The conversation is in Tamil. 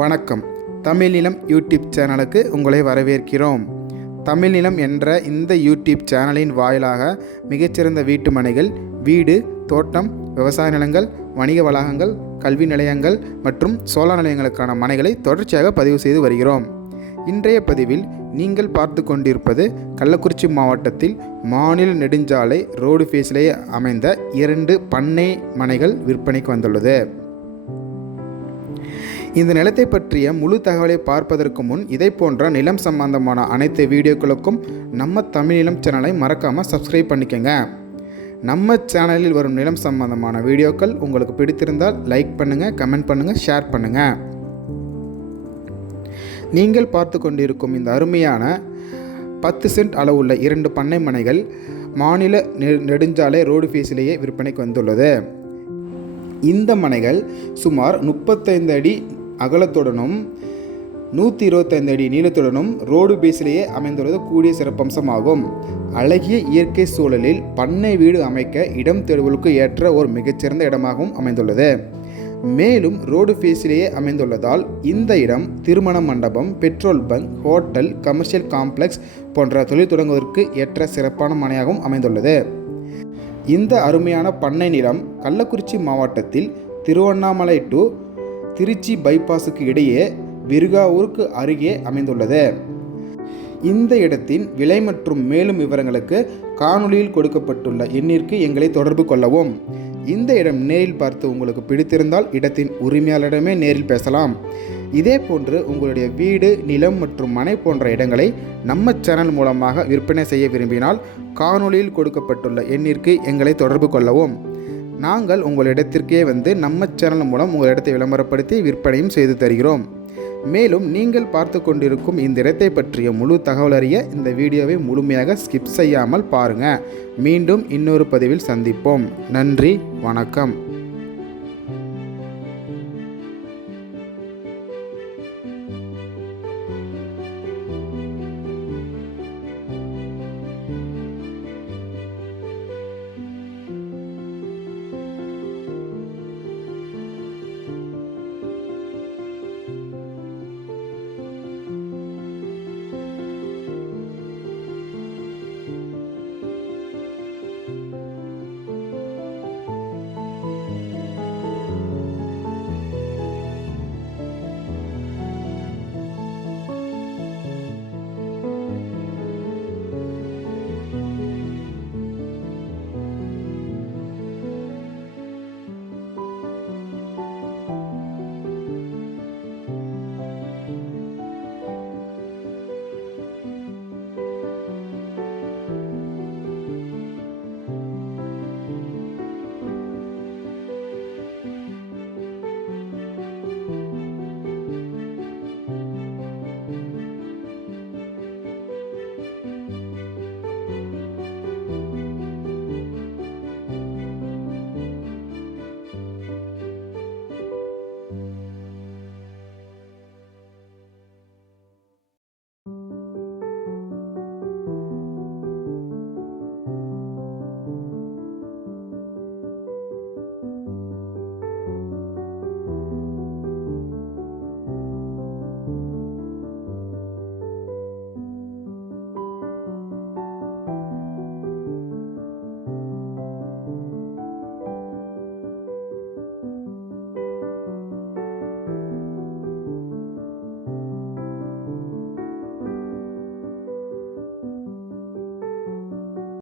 வணக்கம். தமிழிலம் யூடியூப் சேனலுக்கு உங்களை வரவேற்கிறோம். தமிழ்நிலம் என்ற இந்த யூடியூப் சேனலின் வாயிலாக மிகச்சிறந்த வீட்டு மனைகள் வீடு தோட்டம் விவசாய நிலங்கள் வணிக வளாகங்கள் கல்வி நிலையங்கள் மற்றும் சோழ நிலையங்களுக்கான மனைகளை தொடர்ச்சியாக பதிவு செய்து வருகிறோம். இன்றைய பதிவில் நீங்கள் பார்த்து கொண்டிருப்பது கள்ளக்குறிச்சி மாவட்டத்தில் மாநில நெடுஞ்சாலை ரோடு ஃபேஸிலேயே அமைந்த இரண்டு பண்ணை மனைகள் விற்பனைக்கு வந்துள்ளது. இந்த நிலத்தை பற்றிய முழு தகவலை பார்ப்பதற்கு முன் இதை போன்ற நிலம் சம்பந்தமான அனைத்து வீடியோக்களுக்கும் நம்ம தமிழ் நிலம் சேனலை மறக்காமல் சப்ஸ்கிரைப் பண்ணிக்கோங்க. நம்ம சேனலில் வரும் நிலம் சம்பந்தமான வீடியோக்கள் உங்களுக்கு பிடித்திருந்தால் லைக் பண்ணுங்கள் கமெண்ட் பண்ணுங்கள் ஷேர் பண்ணுங்கள் நீங்கள் பார்த்து கொண்டிருக்கும் இந்த அருமையான பத்து சென்ட் அளவுள்ள இரண்டு பண்ணை மனைகள் மாநில நெ- நெடுஞ்சாலை ரோடு ஃபேஸிலேயே விற்பனைக்கு வந்துள்ளது. இந்த மனைகள் சுமார் முப்பத்தைந்து அடி அகலத்துடனும் நூற்றி இருபத்தைந்து அடி நீளத்துடனும் ரோடு பேஸிலேயே அமைந்துள்ளது கூடிய சிறப்பம்சமாகும். அழகிய இயற்கை சூழலில் பண்ணை வீடு அமைக்க இடம் தேடுவதற்கு ஏற்ற ஒரு மிகச்சிறந்த இடமாகவும் அமைந்துள்ளது. மேலும் ரோடு ஃபேஸிலேயே அமைந்துள்ளதால் இந்த இடம் திருமண மண்டபம் petrol bunk hotel commercial complex போன்ற தொழில் தொடங்குவதற்கு ஏற்ற சிறப்பான மனையாகவும் அமைந்துள்ளது. இந்த அருமையான பண்ணை நிலம் கள்ளக்குறிச்சி மாவட்டத்தில் திருவண்ணாமலை டு திருச்சி பைபாஸுக்கு இடையே விருகாவூருக்கு அருகே அமைந்துள்ளது. இந்த இடத்தின் விலை மற்றும் மேலும் விவரங்களுக்கு காணொளியில் கொடுக்கப்பட்டுள்ள எண்ணிற்கு எங்களை தொடர்பு கொள்ளவும். இந்த இடம் நேரில் பார்த்து உங்களுக்கு பிடித்திருந்தால் இடத்தின் உரிமையாளரிடமே நேரில் பேசலாம். இதே போன்று உங்களுடைய வீடு நிலம் மற்றும் மனை போன்ற இடங்களை நம்ம சேனல் மூலமாக விற்பனை செய்ய விரும்பினால் காணொளியில் கொடுக்கப்பட்டுள்ள எண்ணிற்கு எங்களை தொடர்பு கொள்ளவும். நாங்கள் உங்கள் இடத்திற்கே வந்து நம்ம சேனல் மூலம் உங்கள் இடத்தை விளம்பரப்படுத்தி விற்பனையும் செய்து தருகிறோம். மேலும் நீங்கள் பார்த்து கொண்டிருக்கும் இந்த இடத்தை பற்றிய முழு தகவல் அறிய இந்த வீடியோவை முழுமையாக ஸ்கிப் செய்யாமல் பாருங்கள் மீண்டும் இன்னொரு பதிவில் சந்திப்போம். நன்றி வணக்கம்.